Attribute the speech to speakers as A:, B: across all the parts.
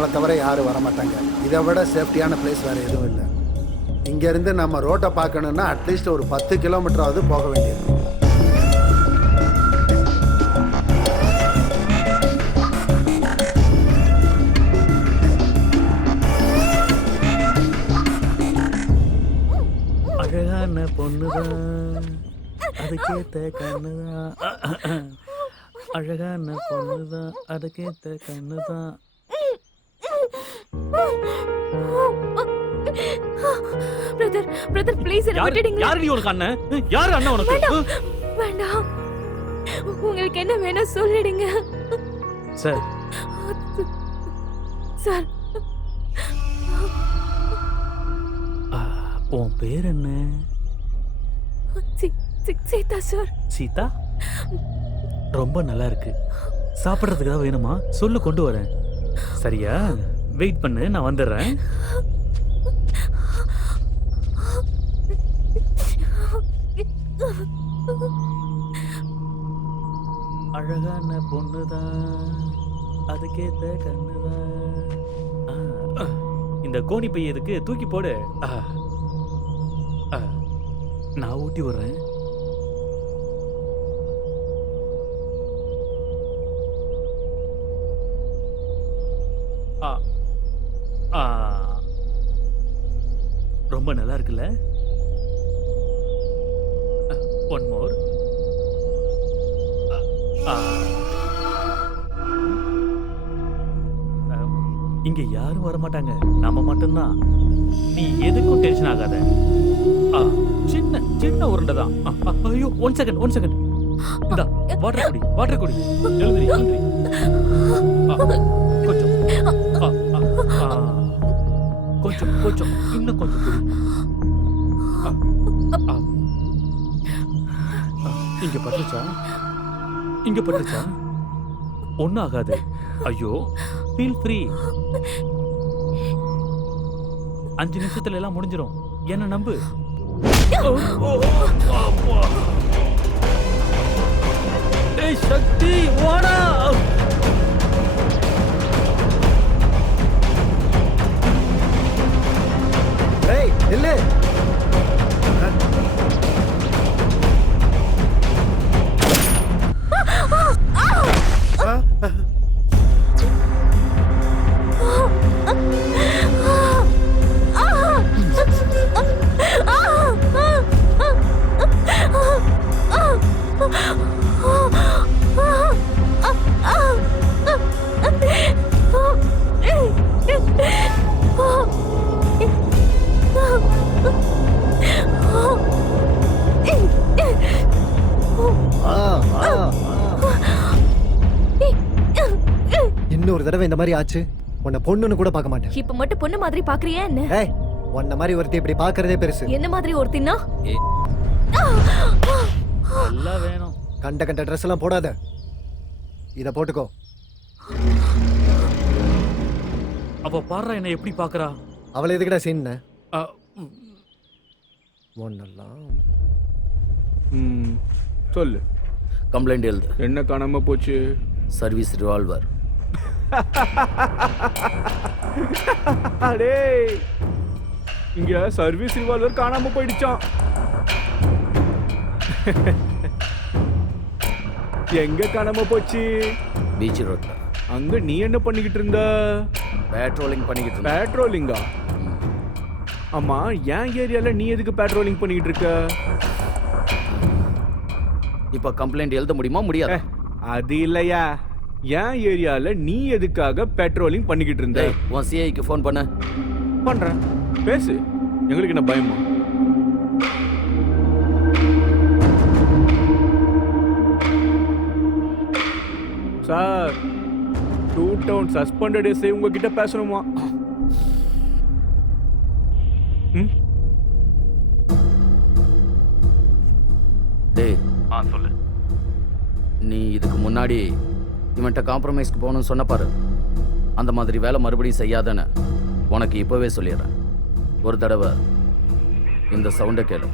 A: நம்மளை தவிர யாரும் வர மாட்டாங்க இதை விட சேஃப்டியான பிளேஸ் வேறு எதுவும் இல்லை. இங்கேருந்து நம்ம ரோட்டை பார்க்கணுன்னா அட்லீஸ்ட் ஒரு பத்து கிலோமீட்டராவது போக வேண்டியது.
B: அழகான பொண்ணுதான். அதுக்கேத்த கண்ணுதான். அழகான பொண்ணுதான். அதுக்கேத்த கண்ணுதான்.
C: பிரதர் பிரதர் ப்ளீஸ் என்ன விட்டுடுங்க
B: யாரு நீ உனக்கு அண்ணன்? யாரு அண்ணன் உனக்கு?
C: வேண்டாம் உங்களுக்கு என்ன வேணும் சொல்லிடுங்க.
B: சார்.
C: சார்.
B: உன் பேர் என்ன?
C: சீதா சார்.
B: சீதா? ரொம்ப நல்லா இருக்கு. சாப்பிட்றதுக்கு ஏதாவது வேணுமா? சொல்லு கொண்டு வரேன். சரியா? வெயிட் பண்ணு நான் வந்துடுறேன் அழகான பொண்ணுதான் அதுக்கேத்த கண்ணுதான் ஆ. இந்த கோணி பையதுக்கு தூக்கி போடு ஆ. ஆ. நான் ஊட்டி விடுறேன் ரொம்ப நல்லா இருக்குல்ல? ஒன் மோர் இங்க யாரும் வர மாட்டாங்க நம்ம மட்டும்தான். நீ எதுக்கும் டென்ஷன் ஆகாத. ஆ, சின்ன சின்ன உருண்டை தான். ஐயோ ஒன் செகண்ட் ஒன் செகண்ட் இந்தா வாட்டர் குடி வாட்டர் குடி. எழுந்திரி எழுந்திரி. கொஞ்சம் இன்னும் கொஞ்சம் குடி இங்க பட்டுச்சா இங்க பட்டுச்சா ஒன்னும் ஆகாது. ஐயோ ஃபீல் ஃப்ரீ அஞ்சு நிமிஷத்துல எல்லாம் முடிஞ்சிரும். என்ன நம்பு? ஓ, சக்தி ஓடா
A: ஏய்
D: மாதிரி ஆச்சு. உன்னை பொண்ணுன்னு கூட பார்க்க மாட்டேன்.
C: இப்ப மட்டும் பொண்ணு மாதிரி பாக்குறியா என்ன?
D: ஏய் உன்ன மாதிரி ஒருத்தி இப்படி பார்க்கறதே பெருசு.
C: என்ன மாதிரி ஒருத்தின்னா?
B: எல்லாம் வேணும்.
D: கண்ட கண்ட ட்ரெஸ் எல்லாம் போடாத. இத போட்டுக்கோ.
B: அப்ப பாடுறா என்ன எப்படி பாக்குறா?
D: அவளை எதுக்குடா சீன்
B: அ,
D: ஒன்னெல்லாம்
E: ம் சொல்லு.
F: கம்ப்ளைண்ட் எழுது.
E: என்ன காணாம போச்சு?
F: Service revolver.
E: அடே. இங்க சர்வீஸ் ரிவால்வர் காணாம போயிடுச்சான் எங்க காணாம போச்சு?
F: பீச் ரோட்ல
E: அங்க நீ என்ன பண்ணிக்கிட்டு இருந்த?
F: பேட்ரோலிங் பண்ணிக்கிட்டு இருந்தேன்.
E: பேட்ரோலிங்கா ஆமா என் ஏரியால நீ எதுக்கு பேட்ரோலிங் பண்ணிக்கிட்டு இருக்க?
F: இப்ப கம்ப்ளைண்ட் எழுத முடியுமா? முடியாது?
E: அது இல்லையா. என் ஏரியால நீ எதுக்காக பெட்ரோலிங் பண்ணிக்கிட்டு இருந்த?
F: உன் சிஐக்கு ஃபோன் பண்ணு.
E: பண்றேன். பேசு. எங்களுக்கு என்ன பயமா? Sir two town suspended SI உங்ககிட்ட பேசணுமா? ம்?
F: டேய்
B: ஆ சொல்லு.
F: நீ இதுக்கு முன்னாடி இவன்கிட்ட காம்ப்ரமைஸ்க்கு போகணும்னு சொன்னப்பாரு அந்த மாதிரி வேலை மறுபடியும் செய்யாதேன்னு உனக்கு இப்போவே சொல்லிடுறேன். ஒரு தடவை இந்த சவுண்டை கேளு.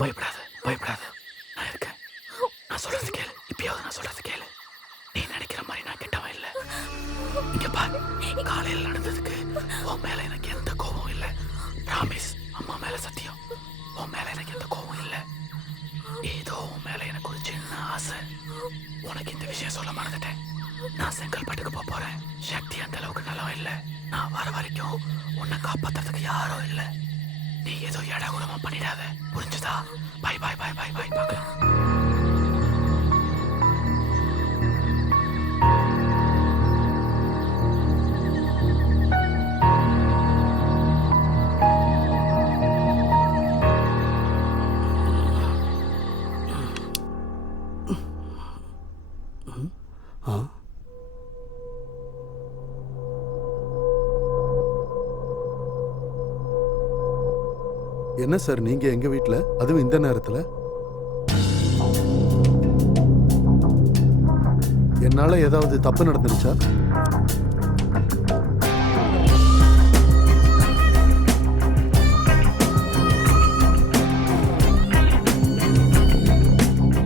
F: பயப்படாத பயப்படாத. நான் இருக்கேன். நான் சொல்றது கேளு. இப்பயாவது நான் சொல்றது கேளு. இங்க பாரு. காலையில் நடந்ததுக்கு உன் மேல எனக்கு எந்த கோபம் இல்ல. ராமேஷ் அம்மா மேல சத்தியம். உன் மேல எனக்கு எந்த கோபம் இல்ல. ஏதோ உன் மேல எனக்கு ஒரு சின்ன ஆசை. உனக்கு இந்த விஷயம் சொல்ல மறந்துட்டேன். நான் செங்கல்பட்டுக்கு போக போறேன். சக்தி அந்த அளவுக்கு நல்லா இல்ல. நான் வர வரைக்கும் உன்னை காப்பாத்துறதுக்கு யாரும் இல்ல. நீ ஏதோ இடகுலமா பண்ணிடாத. புரிஞ்சுதா? Bye bye bye bye bye பார்க்கலாம்.
A: என்ன சார் நீங்க எங்க வீட்டில் அதுவும் இந்த நேரத்தில்? என்னால் ஏதாவது தப்பு நடந்துருச்சா?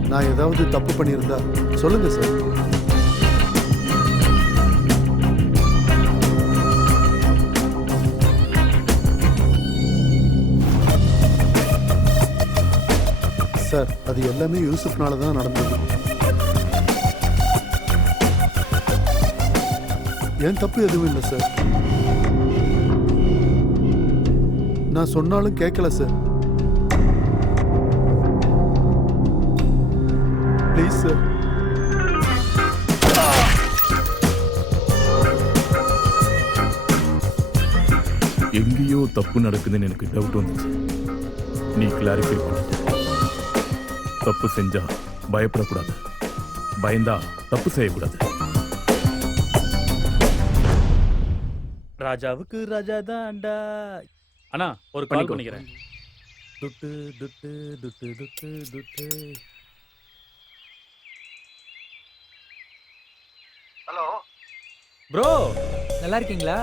A: நான் ஏதாவது தப்பு பண்ணியிருந்தா சொல்லுங்க சார். சார் அது எல்லாமே யூசுஃப்னால தான் நடந்தது. என் தப்பு எதுவும் இல்லை சார்? நான் சொன்னாலும் கேட்கல சார். Please sir.
G: எங்கேயோ தப்பு நடக்குதுன்னு எனக்கு டவுட் வந்துச்சு. நீ கிளாரிஃபை பண்ணிட்ட. தப்பு செஞ்சா பயப்படக்கூடாது. பயந்தா தப்பு செய்யக்கூடாது.
B: ராஜாவுக்கு ராஜா தான்டா அண்ணா ஒரு கால்
F: பண்ணிக்கோ.
B: பண்ணிக்கிறேன். துட்டு துட்டு துட்டு துட்டு துட்டு.
A: ஹலோ.
B: ப்ரோ
H: நல்லா இருக்கீங்களா?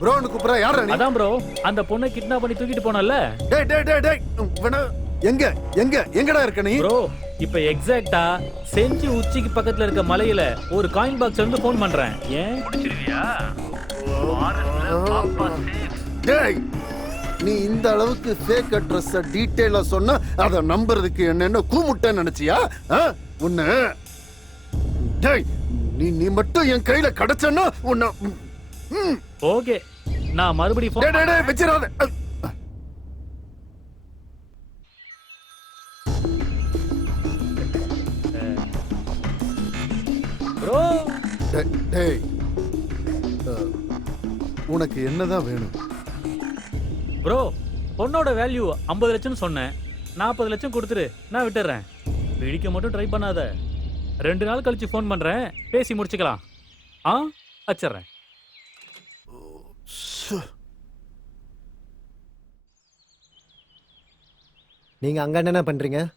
A: ப்ரோன்னு கூப்பிட்றா யாரா நீ?
B: அதான் ப்ரோ அந்த பொண்ணை கிட்னாப் பண்ணி தூக்கிட்டு போனல
A: டேய் டேய் டேய் டேய் இவன எங்க? எங்க? எங்கடா இருக்க நீ?
B: ப்ரோ இப்ப எக்ஸாக்ட்டா செஞ்சி உச்சிக்கு பக்கத்துல இருக்க மலையில ஒரு காயின் பாக்ஸ் இருந்து ஃபோன் பண்றேன். ஏன்?
A: டேய் நீ இந்த அளவுக்கு ஃபேக் அட்ரஸ் டீடைலா சொன்னா அத நம்புறதுக்கு என்னென்ன கூமுட்ட நினைச்சியா? ஆ? உன்னை? டேய் நீ நீ மட்டும் என் கையில கிடைச்சன்னா உன்னை.
B: ஓகே நான் மறுபடியும்
A: டேய் டேய் வச்சிராத உனக்கு என்னதான் வேணும்?
B: ப்ரோ பொண்ணோட வேல்யூ 50 லட்சம்னு சொன்னேன். நாற்பது லட்சம் கொடுத்துரு நான் விட்டுறேன். பிடிக்க மட்டும் ட்ரை பண்ணாத. ரெண்டு நாள் கழிச்சு ஃபோன் பண்றேன் பேசி முடிச்சுக்கலாம். ஆ? வச்சிடுறேன்.
D: நீங்க அங்க என்னென்ன பண்றீங்க?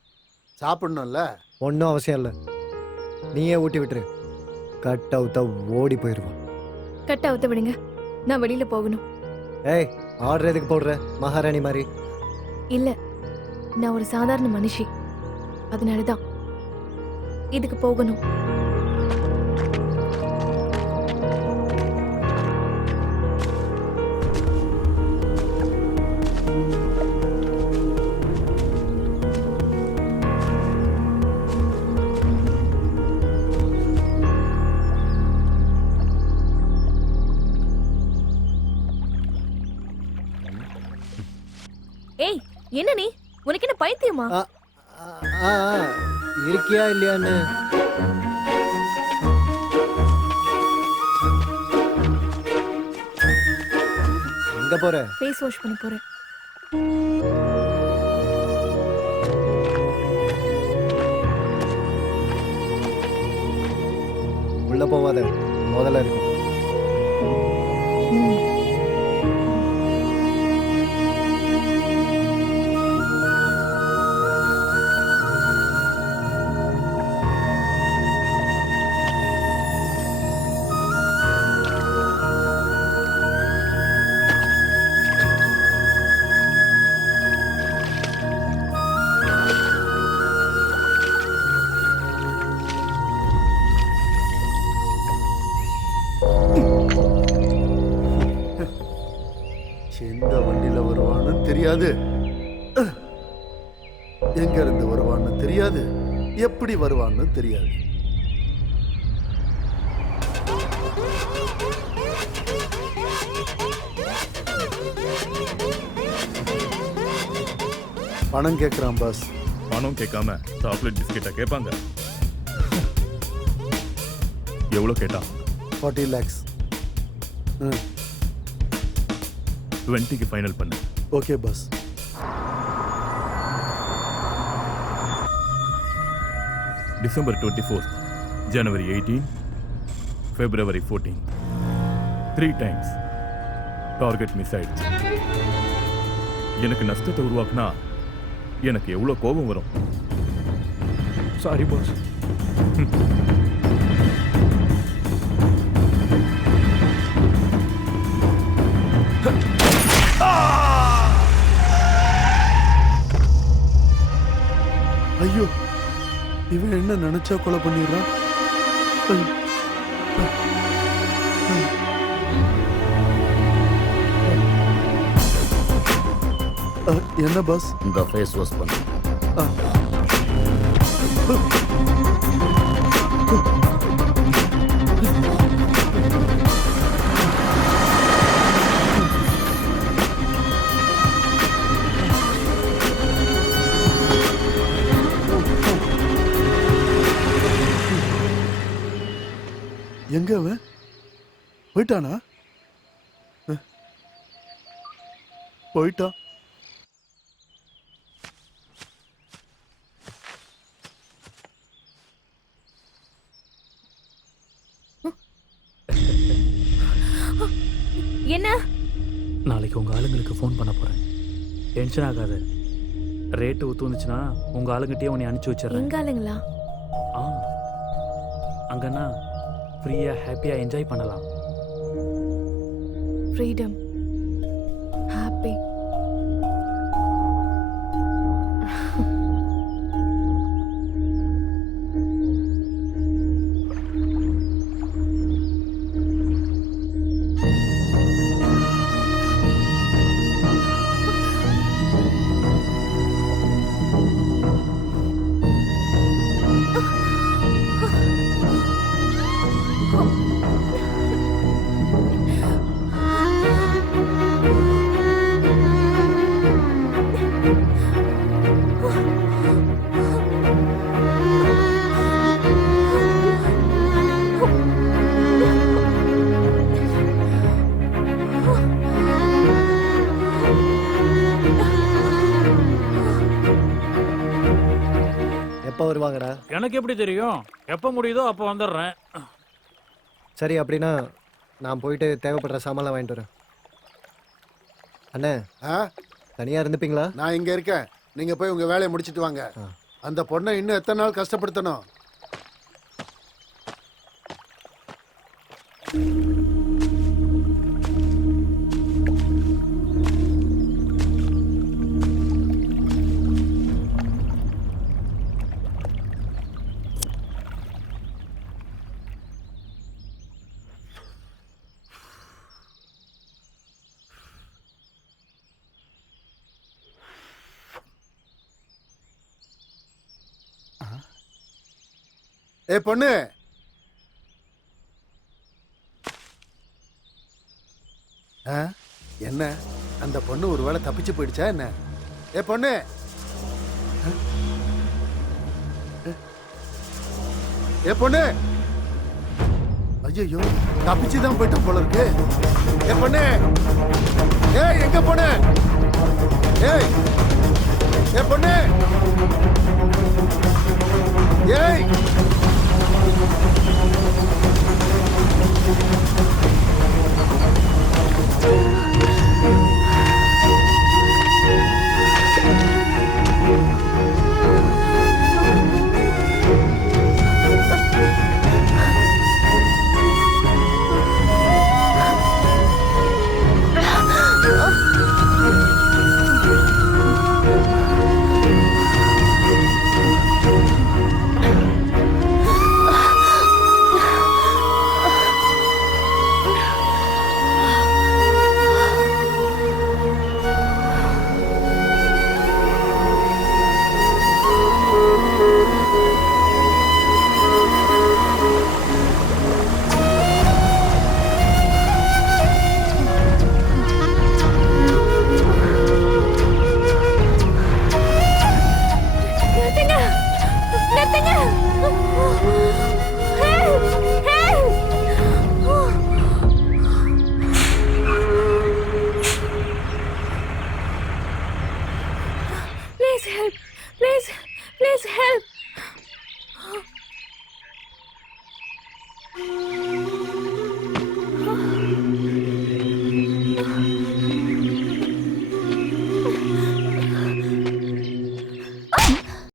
A: சாப்பிடணும்ல.
D: ஒன்றும் அவசியம் இல்லை. நீயே ஊட்டி விட்டுரு. கட் அவுட்டா ஓடி போயிடுவான்
C: கட்ட அவுத்த விடுங்க. நான் வெளியில போகணும்.
D: ஏய் ஆர்டர் எதுக்கு போடுற? மகாராணி மாதிரி.
C: இல்ல நான் ஒரு சாதாரண மனுஷி. அதனாலதான். இதுக்கு போகணும்.
D: ஆ, இருக்கியா இல்லையான்னு? எங்க போற?
C: ஃபேஸ் வாஷ் பண்ண போறேன்.
D: உள்ள போவாத. முதல்ல இருக்கும்.
A: வருவான்னு தெரியாது. பணம் கேட்குறான் பாஸ்
G: பணம் கேட்காம சாக்லேட் பிஸ்கெட்டா கேட்பாங்க. எவ்வளோ கேட்டான்
A: ஃபார்ட்டி லேக்ஸ்
G: டுவெண்ட்டிக்கு ஃபைனல் பண்ணு.
A: Okay boss
G: December twenty fourth January eighteen February fourteen three times target miss ஆயிடுச்சு எனக்கு நஷ்டத்தை உருவாக்குனா எனக்கு எவ்வளோ கோபம் வரும்?
E: சாரி பாஸ்
A: ஐயோ இவன் என்ன நினைச்சா கொலை பண்ணிடுறான்? என்ன பாஸ்
F: இந்த ஃபேஸ் வாஷ் பண்ணு.
A: போயிட்டானா? அ, போயிட்டான்
C: என்ன?
B: நாளைக்கு உங்க ஆளுங்களுக்கு ஃபோன் பண்ண போறேன். டென்ஷன் ஆகாத ரேட்டு ஒத்து வந்துச்சுன்னா உங்க ஆளுங்கிட்டே உன்னை அனுப்பிச்சு வச்சிடுறேன்.
C: எங்க ஆளுங்களா?
B: ஆ. அங்கன்னா ஃப்ரீயா ஹாப்பியா என்ஜாய் பண்ணலாம்.
D: freedom.
B: எனக்கு எப்படி தெரியும்? எப்போ முடியுதோ அப்போ வந்துடுறேன்.
D: சரி அப்படின்னா நான் போயிட்டு தேவைப்படுற சாமான்லாம் வாங்கிட்டு வரேன். அண்ணே
A: ஆ?
D: தனியாக இருந்துப்பீங்களா?
A: நான் இங்க இருக்கேன். நீங்க போய் உங்க வேலையை முடிச்சிட்டு வாங்க. அந்த பொண்ணை இன்னும் எத்தனை நாள் கஷ்டப்படுத்தணும்? ஏ பொண்ணு. ஆ? என்ன? அந்த பொண்ணு ஒருவேளை தப்பிச்சு போயிடுச்சா என்ன? ஏ பொண்ணு. ஏ பொண்ணு. ஐயோ தப்பிச்சு தான் போயிட்ட போல இருக்கு. ஏ பொண்ணு. ஏய் எங்க பொண்ணு ஏய்.